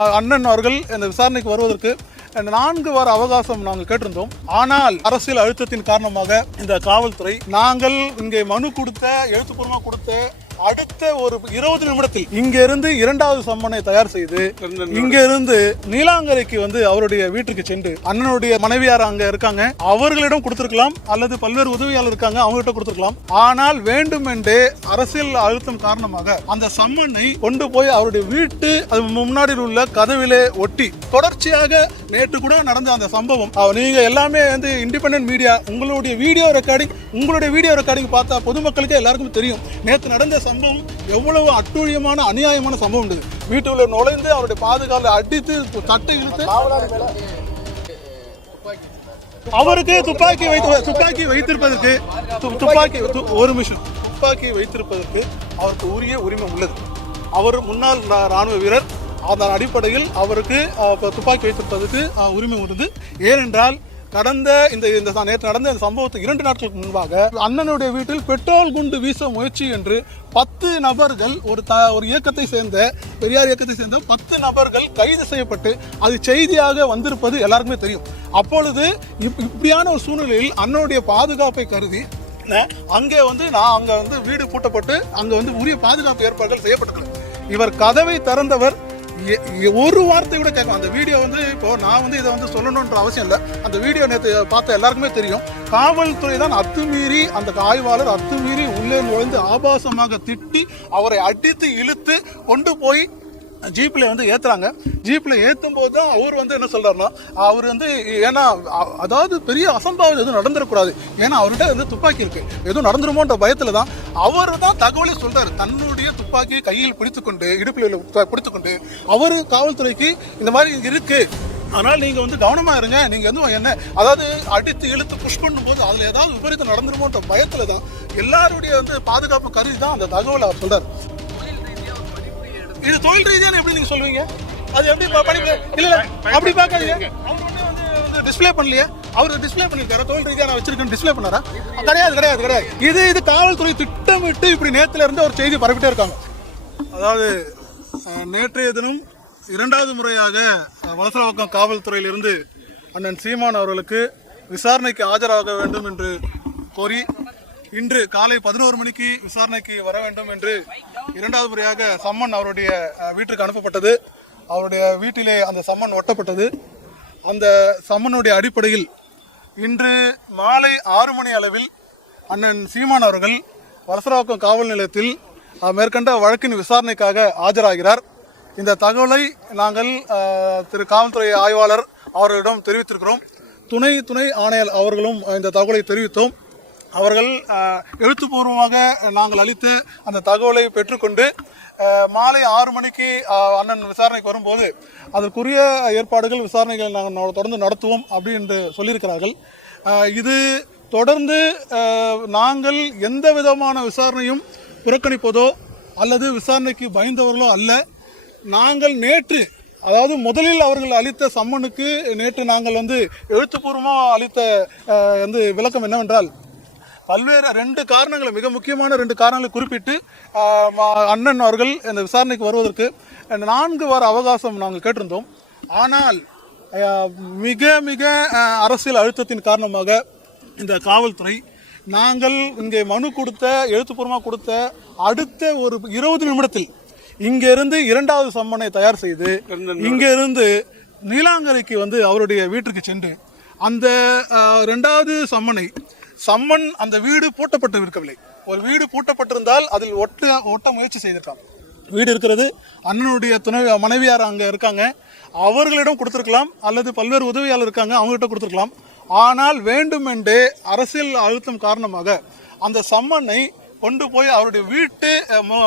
அண்ணன் அவர்கள் இந்த விசாரணைக்கு வருவதற்கு நான்கு வார அவகாசம் நாங்கள் கேட்டிருந்தோம். ஆனால் அரசியல் அழுத்தத்தின் காரணமாக இந்த காவல்துறை நாங்கள் இங்கே மனு கொடுத்த எழுத்துப்பூர்வமாக கொடுத்த அடுத்த ஒரு இருபது நிமிடத்தில் இங்க இருந்து இரண்டாவது சம்மனை தயார் செய்து இங்க இருந்து நீலாங்கரைக்கு வந்து அவருடைய வீட்டுக்கு சென்று அண்ணனுடைய மனைவியார் அங்க இருக்காங்க. அவர்களிடம் கொடுத்திருக்கலாம் அல்லது பல்வேறு உதவியாளர் இருக்காங்க அவங்ககிட்ட கொடுத்திருக்கலாம். ஆனால் வேண்டுமென்றே அரசியல் அழுத்தம் காரணமாக அந்த சம்மனை கொண்டு போய் அவருடைய வீட்டு அது முன்னாடி உள்ள கதவிலே ஒட்டி தொடர்ச்சியாக நேற்று கூட நடந்த அந்த சம்பவம். நீங்கள் நீங்க எல்லாமே வந்து இண்டிபெண்டன்ட் மீடியா உங்களுடைய வீடியோ ரெக்கார்டிங் உங்களுடைய வீடியோ ரெக்கார்டிங் பார்த்தா பொதுமக்களுக்கு எல்லாருக்கும் தெரியும். நேற்று நடந்த சம்பவம் எவ்வளவு அட்டூழியமான அநியாயமான சம்பவம் இருந்தது வீட்டுக்குள்ள நுழைந்து அவருடைய பாதுகாவலை அடித்து தட்டை இழுத்து அவருக்கு துப்பாக்கி வைத்து துப்பாக்கி வைத்திருப்பதற்கு து- துப்பாக்கி து- ஒரு நிமிஷம். துப்பாக்கி வைத்திருப்பதற்கு அவருக்கு உரிய உரிமை உள்ளது. அவர் முன்னாள் ராணுவ வீரர். அந்த அடிப்படையில் அவருக்கு துப்பாக்கி வைத்திருப்பதற்கு உரிமை உண்டு ஏனென்றால் கடந்த இந்த இந்த நேற்று நடந்த இந்த சம்பவத்துக்கு இரண்டு நாட்களுக்கு முன்பாக அண்ணனுடைய வீட்டில் பெட்ரோல் குண்டு வீச முயற்சி என்று பத்து நபர்கள் ஒரு த ஒரு இயக்கத்தை சேர்ந்த பெரியார் இயக்கத்தை சேர்ந்த பத்து நபர்கள் கைது செய்யப்பட்டு அது செய்தியாக வந்திருப்பது எல்லாருக்குமே தெரியும். அப்பொழுது இப் இப்படியான ஒரு சூழ்நிலையில் அண்ணனுடைய பாதுகாப்பை கருதி அங்கே வந்து நான் அங்கே வந்து வீடு பூட்டப்பட்டு அங்கே வந்து உரிய பாதுகாப்பு ஏற்பாடுகள் செய்யப்பட்டிருக்கிறது. இவர் கதவை திறந்தவர் ஒரு வார்த்தை கூட கேட்கும் அந்த வீடியோ வந்து இப்போ நான் வந்து இதை வந்து சொல்லணுன்ற அவசியம் இல்லை. அந்த வீடியோ நேற்று பார்த்த எல்லாருக்குமே தெரியும். காவல்துறை தான் அத்துமீறி அந்த ஆய்வாளர் அத்துமீறி உள்ளே நுழைந்து ஆபாசமாக திட்டி அவரை அடித்து இழுத்து கொண்டு போய் ஜீப்பில் வந்து ஏற்றுறாங்க ஜீப்பில் ஏற்றும் போது தான் அவர் வந்து என்ன சொல்கிறாருன்னா அவர் வந்து ஏன்னா அதாவது பெரிய அசம்பாவிதம் எதுவும் நடந்துடக்கூடாது ஏன்னா அவர்கிட்ட வந்து துப்பாக்கி இருக்குது எதுவும் நடந்துருமோன்ற பயத்தில் தான் அவர் தான் தகவலை சொல்கிறார் தன்னுடைய துப்பாக்கியை கையில் பிடித்துக்கொண்டு இடுப்பில் பிடித்துக்கொண்டு அவர் காவல்துறைக்கு இந்த மாதிரி இருக்குது அதனால் நீங்கள் வந்து கவனமாக இருங்க. நீங்கள் வந்து என்ன அதாவது அடித்து இழுத்து புஷ் பண்ணும்போது அதில் ஏதாவது விபரீதம் நடந்துருமோன்ற பயத்தில் தான் எல்லாருடைய வந்து பாதுகாப்பு கருதி தான் அந்த தகவலை அவர் சொல்கிறார் இது தொழில் ரீதியான எப்படி நீங்க சொல்லுவீங்க? அது எப்படி ப- இல்லை இல்ல அப்படி பார்க்காதீங்க. அவர் வந்து வந்து டிஸ்ப்ளே பண்ணலையே. அவர் டிஸ்ப்ளே பண்ணிருக்காரு தொழில் ரீதியாக நான் வச்சிருக்கேன் டிஸ்ப்ளே பண்ணாரா? கிடையாது கிடையாது கிடையாது. இது இது காவல்துறை திட்டமிட்டு இப்படி நேத்துல இருந்து ஒரு செய்தி பரப்பிட்டே இருக்காங்க. அதாவது நேற்றைய தினம் இரண்டாவது முறையாக அஹ், காவல்துறையிலிருந்து அண்ணன் சீமான் அவர்களுக்கு விசாரணைக்கு ஆஜராக வேண்டும் என்று கோரி இன்று காலை பதினோரு மணிக்கு விசாரணைக்கு வர வேண்டும் என்று இரண்டாவது முறையாக சம்மன் அவருடைய வீட்டிற்கு அனுப்பப்பட்டது. அவருடைய வீட்டிலே அந்த சம்மன் ஒட்டப்பட்டது. அந்த சம்மனுடைய அடிப்படையில் இன்று மாலை ஆறு மணி அளவில் அண்ணன் சீமான் அவர்கள் வலசரவாக்கம் காவல் நிலையத்தில் மேற்கண்ட வழக்கின் விசாரணைக்காக ஆஜராகிறார். இந்த தகவலை நாங்கள் திரு காவல்துறை ஆய்வாளர் அவர்களிடம் தெரிவித்திருக்கிறோம். துணை துணை ஆணையர் அவர்களும் இந்த தகவலை தெரிவித்தோம். அவர்கள் எழுத்துப்பூர்வமாக நாங்கள் அளித்த அந்த தகவலை பெற்றுக்கொண்டு மாலை ஆறு மணிக்கு அண்ணன் விசாரணைக்கு வரும்போது அதற்குரிய ஏற்பாடுகள் விசாரணைகளை நாங்கள் தொடர்ந்து நடத்துவோம் அப்படி என்று சொல்லியிருக்கிறார்கள். இது தொடர்ந்து நாங்கள் எந்த விதமான விசாரணையும் புறக்கணிப்பதோ அல்லது விசாரணைக்கு பயந்தவர்களோ அல்ல. நாங்கள் நேற்று அதாவது முதலில் அவர்கள் அளித்த சம்மனுக்கு நேற்று நாங்கள் வந்து எழுத்துப்பூர்வமாக அளித்த வந்து விளக்கம் என்னவென்றால் பல்வேறு ரெண்டு காரணங்களை மிக முக்கியமான ரெண்டு காரணங்களை குறிப்பிட்டு அண்ணன் அவர்கள் இந்த விசாரணைக்கு வருவதற்கு நான்கு வார அவகாசம் நாங்கள் கேட்டிருந்தோம். ஆனால் மிக மிக அரசியல் அழுத்தத்தின் காரணமாக இந்த காவல்துறை நாங்கள் இங்கே மனு கொடுத்த எழுத்துப்பூர்வமாக கொடுத்த அடுத்த ஒரு இருபது நிமிடத்தில் இங்க இருந்து இரண்டாவது சம்மனை தயார் செய்து இங்க இருந்து நீலாங்கரைக்கு வந்து அவருடைய வீட்டுக்கு சென்று அந்த ஆஹ், இரண்டாவது சம்மனை சம்மன் அந்த வீடு பூட்டப்பட்டு இருக்கவில்லை ஒரு வீடு பூட்டப்பட்டிருந்தால் அதில் ஒட்டு ஒட்ட முயற்சி செய்திருக்காங்க வீடு இருக்கிறது அண்ணனுடைய துணை மனைவியார் அங்கே இருக்காங்க. அவர்களிடம் கொடுத்துருக்கலாம் அல்லது பல்வேறு உதவியாளர் இருக்காங்க அவங்ககிட்ட கொடுத்துருக்கலாம். ஆனால் வேண்டுமென்றே அரசியல் அழுத்தம் காரணமாக அந்த சம்மனை கொண்டு போய் அவருடைய வீட்டு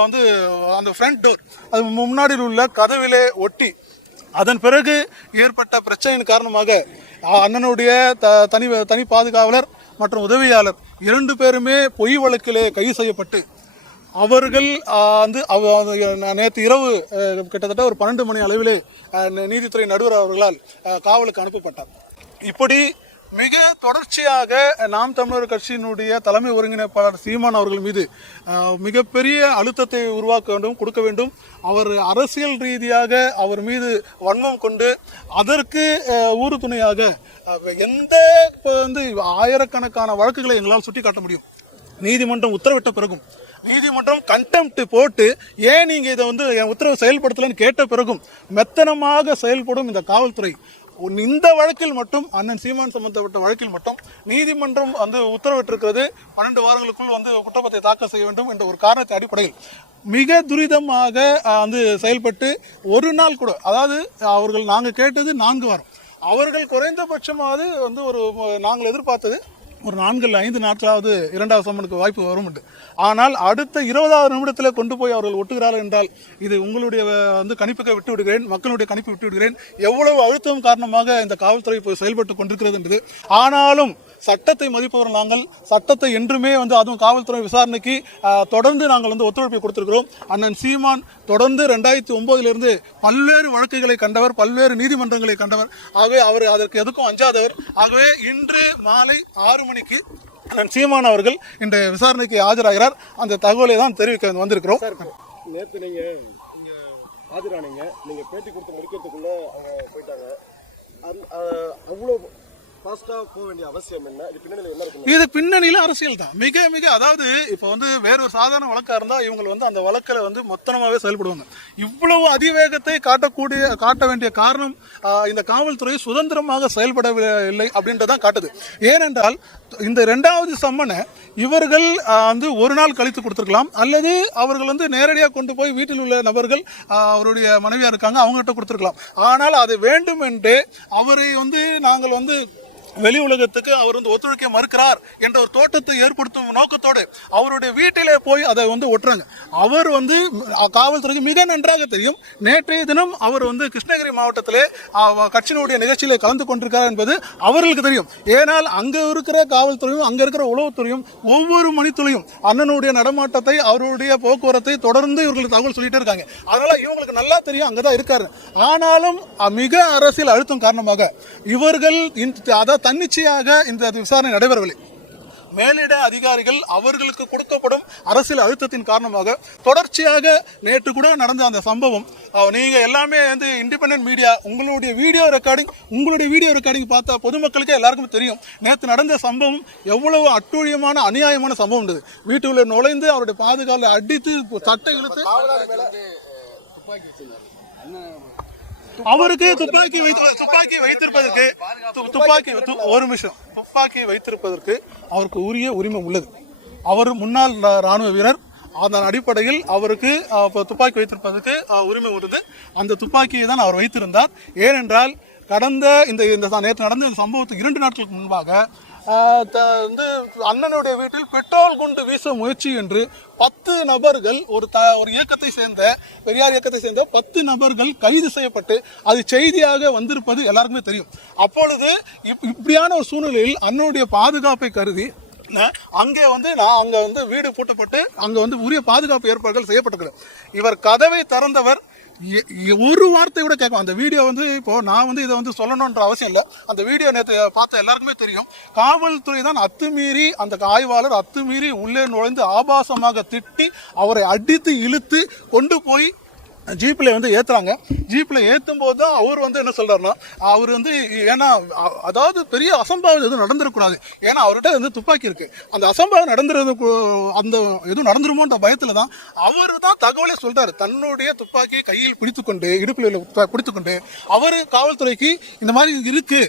வந்து அந்த ஃப்ரண்ட் டோர் அது முன்னாடி உள்ள கதவிலே ஒட்டி அதன் பிறகு ஏற்பட்ட பிரச்சனையின் காரணமாக அண்ணனுடைய த தனி தனி பாதுகாவலர் மற்றும் உதவியாளர் இரண்டு பேருமே பொய் வழக்கிலே கைது செய்யப்பட்டு அவர்கள் வந்து அவ- நேற்று இரவு கிட்டத்தட்ட ஒரு பன்னெண்டு மணி அளவிலே நீதித்துறை நடுவர் அவர்களால் காவலுக்கு அனுப்பப்பட்டார். இப்படி மிக தொடர்ச்சியாக நாம் தமிழர் கட்சியினுடைய தலைமை ஒருங்கிணைப்பாளர் சீமான் அவர்கள் மீது மிகப்பெரிய அழுத்தத்தை உருவாக்க வேண்டும் கொடுக்க வேண்டும். அவர் அரசியல் ரீதியாக அவர் மீது வன்மம் கொண்டு அதற்கு ஊறு துணையாக எந்த இப்போ வந்து ஆயிரக்கணக்கான வழக்குகளை எங்களால் சுட்டி காட்ட முடியும். நீதிமன்றம் உத்தரவிட்ட பிறகும். நீதிமன்றம் கண்டெம்ட் போட்டு ஏன் நீங்கள் இதை வந்து என் உத்தரவு செயல்படுத்தலன்னு கேட்ட பிறகும் மெத்தனமாக செயல்படும் இந்த காவல்துறை. இந்த வழக்கில் மட்டும் அண்ணன் சீமான் சம்பந்தப்பட்ட வழக்கில் மட்டும் நீதிமன்றம் வந்து உத்தரவிட்டிருக்கிறது பன்னெண்டு வாரங்களுக்குள் வந்து குற்றப்பத்தை தாக்கல் செய்ய வேண்டும் என்ற ஒரு காரணத்தை அடிப்படையில். மிக துரிதமாக வந்து செயல்பட்டு ஒரு நாள் கூட அதாவது அவர்கள் நாங்கள் கேட்டது நான்கு வாரம். அவர்கள் குறைந்தபட்சமாவது வந்து ஒரு நாங்கள் எதிர்பார்த்தது ஒரு நான்கு ஐந்து நாட்களாவது இரண்டாவது சம்மனுக்கு வாய்ப்பு வரும் உண்டு. ஆனால் அடுத்த இருபதாவது நிமிடத்தில் கொண்டு போய் அவர்கள் ஒட்டுகிறார்கள் என்றால் இது உங்களுடைய வந்து கணிப்புக்கு விட்டு விடுகிறேன் மக்களுடைய கணிப்பு விட்டு விடுகிறேன் எவ்வளவு அழுத்தம் காரணமாக இந்த காவல்துறை இப்போ செயல்பட்டு கொண்டிருக்கிறது என்பது ஆனாலும் சட்டத்தை மதிப்பவர் நாங்கள். சட்டத்தை என்றுமே வந்து அதுவும் காவல்துறை விசாரணைக்கு தொடர்ந்து நாங்கள் வந்து ஒத்துழைப்பை கொடுத்துருக்கிறோம். அண்ணன் சீமான் தொடர்ந்து ரெண்டாயிரத்தி ஒன்பதிலிருந்து பல்வேறு வழக்குகளை கண்டவர் பல்வேறு நீதிமன்றங்களை கண்டவர். ஆகவே அவர் அதற்கு எதுக்கும் அஞ்சாதவர். ஆகவே இன்று மாலை ஆறு மணிக்கு அண்ணன் சீமான் அவர்கள் இந்த விசாரணைக்கு ஆஜராகிறார். அந்த தகவலை தான் தெரிவிக்க வந்திருக்கிறோம். நேற்று நீங்கள் ஆஜரானீங்க. நீங்கள் பேட்டி கொடுத்து முடிக்கிறதுக்குள்ளே அவங்க போயிட்டாங்க. அவ்வளோ போக வேண்டிய அவசியம் இது பின்னணியில் பின்னணியில அரசியல் தான். மிக மிக அதாவது இப்போ வந்து வேற ஒரு சாதாரண வழக்கா இருந்தா இவங்க வந்து அந்த வழக்கில் வந்து மொத்தமாவே செயல்படுவாங்க. இவ்வளவு அதிவேகத்தை காட்டக்கூடிய காட்ட வேண்டிய காரணம் இந்த காவல்துறை சுதந்திரமாக செயல்படவில்லை அப்படின்றதான் காட்டுது. ஏனென்றால் இந்த ரெண்டாவது சம்மனை இவர்கள் வந்து ஒரு நாள் கழித்து கொடுத்துருக்கலாம். அல்லது அவர்கள் வந்து நேரடியாக கொண்டு போய் வீட்டில் உள்ள நபர்கள் அவருடைய மனைவியாக இருக்காங்க அவங்ககிட்ட கொடுத்துருக்கலாம். ஆனால் அது வேண்டும் என்று அவரை வந்து நாங்கள் வந்து வெளி உலகத்துக்கு அவர் வந்து ஒத்துழைக்க மறுக்கிறார் என்ற ஒரு தோட்டத்தை ஏற்படுத்தும் நோக்கத்தோடு அவருடைய வீட்டிலே போய் அதை வந்து ஒட்டுறாங்க. அவர் வந்து காவல்துறைக்கு மிக நன்றாக தெரியும். நேற்றைய தினம் அவர் வந்து கிருஷ்ணகிரி மாவட்டத்திலே கட்சியினுடைய நிகழ்ச்சியிலே கலந்து கொண்டிருக்கார் என்பது அவர்களுக்கு தெரியும். ஏனால் அங்கே இருக்கிற காவல்துறையும் அங்கே இருக்கிற உளவுத்துறையும் ஒவ்வொரு மணித்துளையும் அண்ணனுடைய நடமாட்டத்தை அவருடைய போக்குவரத்தை தொடர்ந்து இவர்களுக்கு தகவல் சொல்லிட்டே இருக்காங்க. அதனால் இவங்களுக்கு நல்லா தெரியும் அங்கே தான் இருக்காரு. ஆனாலும் மிக அரசியல் அழுத்தம் காரணமாக இவர்கள் இந்த- அதாவது தன்னிச்சையாக இந்த விசாரணை நடைபெறவில்லை. மேலிட அதிகாரிகள் அவர்களுக்கு கொடுக்கப்படும் அரசியல் அழுத்தத்தின் காரணமாக தொடர்ச்சியாக நேற்று கூட நடந்த அந்த சம்பவம் நீங்கள் எல்லாமே வந்து இண்டிபெண்டன்ட் மீடியா உங்களுடைய வீடியோ ரெக்கார்டிங் உங்களுடைய வீடியோ ரெக்கார்டிங் பார்த்தா பொதுமக்களுக்கே எல்லாருக்கும் தெரியும். நேற்று நடந்த சம்பவம் எவ்வளவு அட்டூழியமான அநியாயமான சம்பவம் இருந்தது வீட்டுக்குள்ளே நுழைந்து அவருடைய பாதுகாவலை அடித்து சட்டை இழுத்து அவருக்கு துப்பாக்கி வைத்து துப்பாக்கி வைத்திருப்பதற்கு து- துப்பாக்கி ஒரு நிமிஷம். துப்பாக்கி வைத்திருப்பதற்கு அவருக்கு உரிய உரிமை உள்ளது. அவர் முன்னாள் ராணுவ வீரர். அதன் அடிப்படையில் அவருக்கு துப்பாக்கி வைத்திருப்பதற்கு உரிமை உள்ளது. அந்த துப்பாக்கியை தான் அவர் வைத்திருந்தார். ஏனென்றால் கடந்த இந்த இந்த நேற்று நடந்த இந்த சம்பவத்துக்கு இரண்டு நாட்களுக்கு முன்பாக வந்து அண்ணனுடைய வீட்டில் பெட்ரோல் குண்டு வீச முயற்சி என்று பத்து நபர்கள் ஒரு த ஒரு இயக்கத்தை சேர்ந்த பெரியார் இயக்கத்தை சேர்ந்த பத்து நபர்கள் கைது செய்யப்பட்டு அது செய்தியாக வந்திருப்பது எல்லாருக்குமே தெரியும். அப்பொழுது இப் இப்படியான ஒரு சூழ்நிலையில் அண்ணனுடைய பாதுகாப்பை கருதி அங்கே வந்து நான் அங்கே வந்து வீடு பூட்டப்பட்டு அங்கே வந்து உரிய பாதுகாப்பு ஏற்பாடுகள் செய்யப்பட்டிருக்கிறது. இவர் கதவை திறந்தவர் ஒரு வார்த்தை கூட கேட்கும் அந்த வீடியோ வந்து இப்போ நான் வந்து இதை வந்து சொல்லணுன்ற அவசியம் இல்லை. அந்த வீடியோ நேற்று பார்த்த எல்லாருக்குமே தெரியும். காவல்துறை தான் அத்துமீறி அந்த ஆய்வாளர் அத்துமீறி உள்ளே நுழைந்து ஆபாசமாக திட்டி அவரை அடித்து இழுத்து கொண்டு போய் ஜீப்பில் வந்து ஏற்றுறாங்க ஜீப்பில் ஏற்றும் போது தான் அவர் வந்து என்ன சொல்கிறாருன்னா அவர் வந்து ஏன்னா அதாவது பெரிய அசம்பாவிதம் எதுவும் நடந்துடக்கூடாது ஏன்னா அவர்கிட்ட வந்து துப்பாக்கி இருக்குது அந்த அசம்பாவிதம் நடந்துறது அந்த எதுவும் நடந்துருமோன்ற பயத்தில் தான் அவர் தான் தகவலே சொல்கிறாரு தன்னுடைய துப்பாக்கியை கையில் பிடித்துக்கொண்டு இடுப்பில் துப்பா- பிடித்துக்கொண்டு அவர் காவல்துறைக்கு இந்த மாதிரி இருக்குது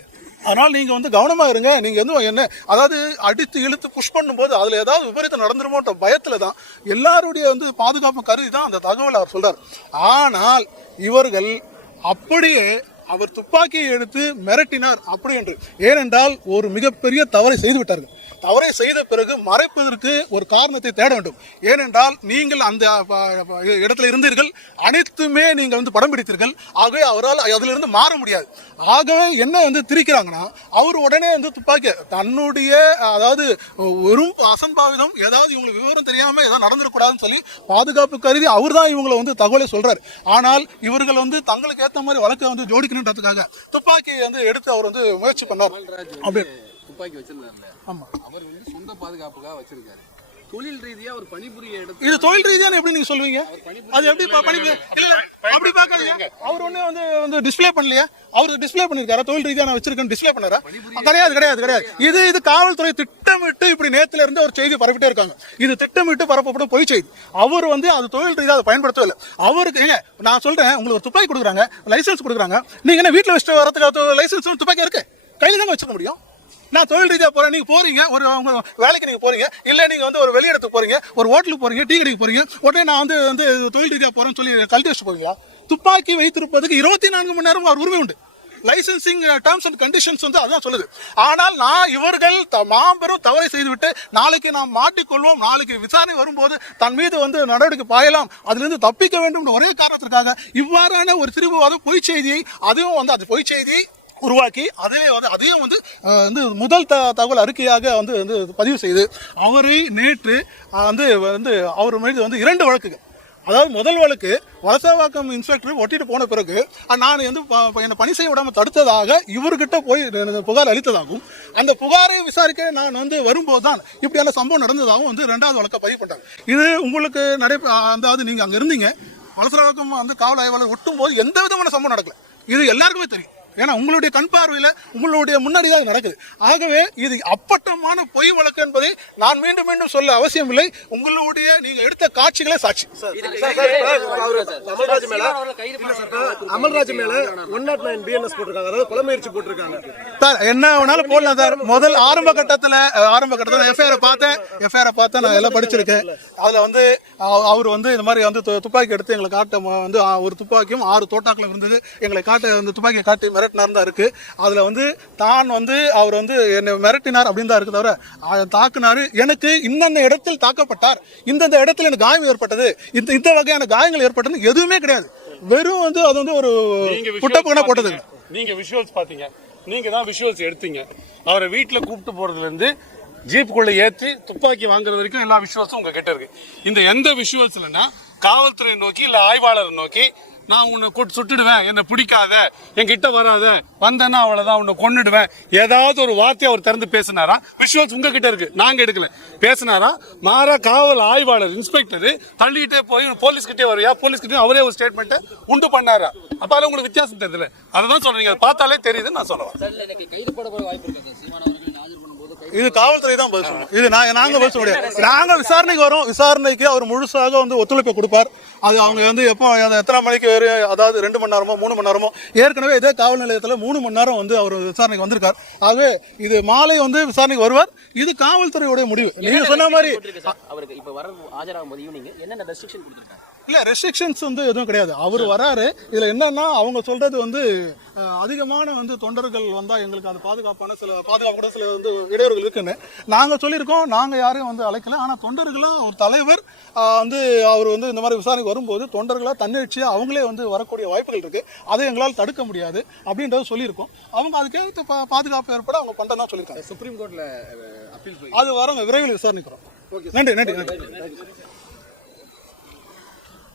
அதனால் நீங்கள் வந்து கவனமாக இருங்க. நீங்கள் வந்து என்ன அதாவது அடித்து இழுத்து புஷ் பண்ணும்போது அதில் ஏதாவது விபரீதம் நடந்துருமோன்ற பயத்தில் தான் எல்லாருடைய வந்து பாதுகாப்பு கருதி தான் அந்த தகவலை அவர் சொல்கிறார் ஆனால் இவர்கள் அப்படியே அவர் துப்பாக்கியை எடுத்து மிரட்டினார் அப்படி என்று. ஏனென்றால் ஒரு மிகப்பெரிய தவறை செய்து விட்டார்கள். தவறை செய்த பிறகு மறைப்பதற்கு ஒரு காரணத்தை தேட வேண்டும். ஏனென்றால் நீங்கள் அந்த இடத்துல இருந்தீர்கள் அனைத்துமே நீங்கள் வந்து படம் பிடித்தீர்கள் ஆகவே அவரால் அதிலிருந்து மாற முடியாது. ஆகவே என்ன வந்து திரிக்கிறாங்கன்னா அவர் உடனே வந்து துப்பாக்கி தன்னுடைய அதாவது வெறும் அசம்பாவிதம் ஏதாவது இவங்களுக்கு விவரம் தெரியாம ஏதாவது நடந்துடக்கூடாதுன்னு சொல்லி பாதுகாப்பு கருதி அவர் தான் இவங்களை வந்து தகவலை சொல்றாரு. ஆனால் இவர்கள் வந்து தங்களுக்கு ஏற்ற மாதிரி வழக்கை வந்து ஜோடிக்கணுன்றதுக்காக துப்பாக்கியை வந்து எடுத்து அவர் வந்து முயற்சி பண்ணார். அப்படி துப்பாக்கி வச்சிருந்தாருல்ல? ஆமா. அவர் வந்து சொந்த பாதுகாப்புக்காக வச்சிருக்காரு. தொழில் ரீதியா அவர் பணிபுரிய இடத்துல இது தொழில் ரீதியான எப்படி நீங்க சொல்லுவீங்க? அது எப்படி பணி இல்ல அப்படி பார்க்காதீங்க. அவர் ஒண்ணே வந்து வந்து டிஸ்ப்ளே பண்ணலையா? அவர் டிஸ்ப்ளே பண்ணிருக்காரா? தொழில் ரீதியா நான் வச்சிருக்கேன் டிஸ்ப்ளே பண்ணாரா? கிடையாது கிடையாது கிடையாது. இது இது காவல்துறை திட்டமிட்டு இப்படி நேத்துல இருந்து ஒரு செய்தி பரப்பிட்டே இருக்காங்க. இது திட்டமிட்டு பரப்பப்படும் பொய் செய்தி. அவர் வந்து அது தொழில் ரீதியா அதை பயன்படுத்தவே இல்லை. அவருக்கு ஏங்க நான் சொல்றேன் உங்களுக்கு ஒரு துப்பாக்கி கொடுக்குறாங்க லைசென்ஸ் கொடுக்குறாங்க. நீங்க என்ன வீட்டுல வச்சுட்டு வரதுக்கு லைசென்ஸ் துப்பாக்கி இருக்கு? கையில தாங்க வச்சுக்க முடியும்? நான் தொழில் ரீதியாக போகிறேன் நீங்கள் போகிறீங்க ஒரு அவங்க வேலைக்கு நீங்கள் போகிறீங்க இல்லை நீங்கள் வந்து ஒரு வெளியிடத்துக்கு போகிறீங்க ஒரு ஹோட்டலுக்கு போகிறீங்க டீ கடைக்கு போகிறீங்க உடனே நான் வந்து வந்து தொழில் ரீதியாக போகிறேன்னு சொல்லி கழட்டி வச்சுட்டு போவீங்களா? துப்பாக்கி வைத்திருப்பதுக்கு இருபத்தி நான்கு மணி நேரம் அவர் உரிமை உண்டு. லைசன்சிங் டேர்ம்ஸ் அண்ட் கண்டிஷன்ஸ் வந்து அதான் சொல்லுது. ஆனால் நான் இவர்கள் த- மாபெரும் தவறை செய்துவிட்டு நாளைக்கு நாம் மாட்டிக்கொள்வோம் நாளைக்கு விசாரணை வரும்போது தன் மீது வந்து நடவடிக்கை பாயலாம் அதிலிருந்து தப்பிக்க வேண்டும் ஒரே காரணத்திற்காக இவ்வாறான ஒரு திரும்புவாத பொய் செய்தியை அதுவும் வந்து அது பொய் செய்தியை உருவாக்கி அதிலே வந்து அதையும் வந்து வந்து முதல் த தகவல் அறிக்கையாக வந்து வந்து பதிவு செய்து அவரை நேற்று வந்து வந்து அவர் மீது வந்து இரண்டு வழக்குகள். அதாவது முதல் வழக்கு வலசவாக்கம் இன்ஸ்பெக்டர் ஒட்டிட்டு போன பிறகு நான் வந்து ப- என்னை பணி செய்ய விடாமல் தடுத்ததாக இவர்கிட்ட போய் புகார் அளித்ததாகவும் அந்த புகாரை விசாரிக்க நான் வந்து வரும்போது தான் இப்படியான சம்பவம் நடந்ததாகவும் வந்து ரெண்டாவது வழக்கை பதிவு பண்ணிட்டாங்க. இது உங்களுக்கு நடை அதாவது நீங்கள் அங்கே இருந்தீங்க வலசவாக்கம் வந்து காவல் ஆய்வாளர் ஒட்டும் போது எந்த விதமான சம்பவம் நடக்கல. இது எல்லாருக்குமே தெரியும். ஏன்னா உங்களுடைய கண் பார்வையில் உங்களுடைய முன்னாடி தான் இது நடக்குது. ஆகவே இது அப்பட்டமான பொய் வழக்கு என்பதை நான் மீண்டும் மீண்டும் சொல்ல அவசியம் இல்லை. உங்களுடைய நீங்க எடுத்த காட்சிகளே சாட்சி. அமல்ராஜ் மேல ஒன் நாட் நைன் பிஎன்எஸ் போட்டிருக்காங்க. அதாவது கொலை முயற்சி போட்டிருக்காங்க. சார் என்ன வேணாலும் போடலாம் சார். முதல் ஆரம்ப கட்டத்தில் ஆரம்ப கட்டத்தில் எஃப்ஐஆரை பார்த்தேன். எஃப்ஐஆரை பார்த்தேன். நான் எல்லாம் படிச்சிருக்கேன். அதில் வந்து அவ- அவர் வந்து இந்த மாதிரி வந்து து- துப்பாக்கி எடுத்து எங்களை காட்ட வந்து ஒரு துப்பாக்கியும் ஆறு தோட்டாக்களும் இருந்தது. எங்களை காட்ட அந்த துப்பாக்கியை காட்டி மிரட்டினார் தான் இருக்கு. அதில் வந்து தான் வந்து அவர் வந்து என்னை மிரட்டினார் அப்படின்னு தான் இருக்கு தவிர தாக்குனாரு. எனக்கு இன்னென்ன இடத்தில் தாக்கப்பட்டார் இந்தந்த இடத்துல எனக்கு காயம் ஏற்பட்டது இந்த இந்த வகையான காயங்கள் ஏற்பட்டது எதுவுமே கிடையாது. வெறும் வந்து அது வந்து ஒரு புட்டப்பகனா போட்டது. நீங்க விஷுவல்ஸ் பாத்தீங்க. நீங்க தான் விஷுவல்ஸ் எடுத்தீங்க. அவரை வீட்டுல கூப்பிட்டு போறதுல இருந்து ஜீப்புக்குள்ள ஏத்தி துப்பாக்கி வாங்குறது வரைக்கும் எல்லா விஷுவல்ஸும் உங்க கிட்ட இருக்கு. இந்த எந்த விஷுவல்ஸ்லன்னா காவல்துறை நோக்கி இல்ல ஆய்வாளர் நோக்கி நான் உன்னை கொட்டு சுட்டுடுவேன். என்னை பிடிக்காத. என்கிட்ட வராத. வந்தேன்னா அவ்வளவுதான். உன்னை கொன்னுடுவேன். ஏதாவது ஒரு வார்த்தையை அவர் திறந்து பேசினாரா? விஷுவல்ஸ் உங்ககிட்ட இருக்கு. நாங்க எடுக்கல. பேசினாரா? மாறா காவல் ஆய்வாளர் இன்ஸ்பெக்டர் தள்ளிட்டே போய் போலீஸ் கிட்டே வரையா? போலீஸ் கிட்டே அவரே ஒரு ஸ்டேட்மெண்ட் உண்டு பண்ணாரா? அப்ப அதுல உங்களுக்கு வித்தியாசம் தெரியல அதை தான் சொல்றீங்க. அதை பார்த்தாலே தெரியுது நான் சொல்லுவேன் இது காவல்துறை தான் பதில் சொல்லணும். இது நாங்க நாங்க பதில் சொல்ல முடியாது. நாங்க விசாரணைக்கு வரோம். விசாரணைக்கு அவர் முழுசாக வந்து ஒத்துழைப்பை கொடுப்பார். அது அவங்க வந்து எப்போ எத்தனை மணிக்கு வேறு அதாவது ரெண்டு மணி நேரமோ மூணு மணி நேரமோ ஏற்கனவே இதே காவல் நிலையத்தில் மூணு மணி நேரம் வந்து அவர் விசாரணைக்கு வந்திருக்கார். ஆகவே இது மாலை வந்து விசாரணைக்கு வருவார். இது காவல்துறையுடைய முடிவு. நீங்க சொன்ன மாதிரி அவருக்கு இப்ப வர ஆஜராகும் போது ஈவினிங் என்னென்ன ரெஸ்ட்ரிக்ஷன் கொடுத்துருக்காங்க இல்ல ரெஸ்ட்ரிக்ஷன்ஸ் வந்து எதுவும் கிடையாது. அவர் வராரு. இதுல என்னன்னா அவங்க சொல்றது வந்து அதிகமான வந்து தொண்டர்கள் வந்தா எங்களுக்கு அது பாதுகாப்பான சில பாதுகாப்பு கூட சில வந்து இடையூறுகள் இருக்குன்னு நாங்க சொல்லியிருக்கோம். நாங்க யாரையும் வந்து அழைக்கல. ஆனா தொண்டர்களா ஒரு தலைவர் வந்து அவர் வந்து இந்த மாதிரி விசாரணைக்கு வரும்போது தொண்டர்களா தன்னெழுச்சியா அவங்களே வந்து வரக்கூடிய வாய்ப்புகள் இருக்கு. அதை எங்களால் தடுக்க முடியாது அப்படின்றத சொல்லியிருக்கோம். அவங்க அதுக்கேற்ற பா- பாதுகாப்பு ஏற்பட அவங்க பண்றதா சொல்லியிருக்காங்க. சுப்ரீம் கோர்ட்ல அப்பீல் அது வரோங்க விரைவில் விசாரணைக்கிறோம் நன்றி நன்றி நன்றி.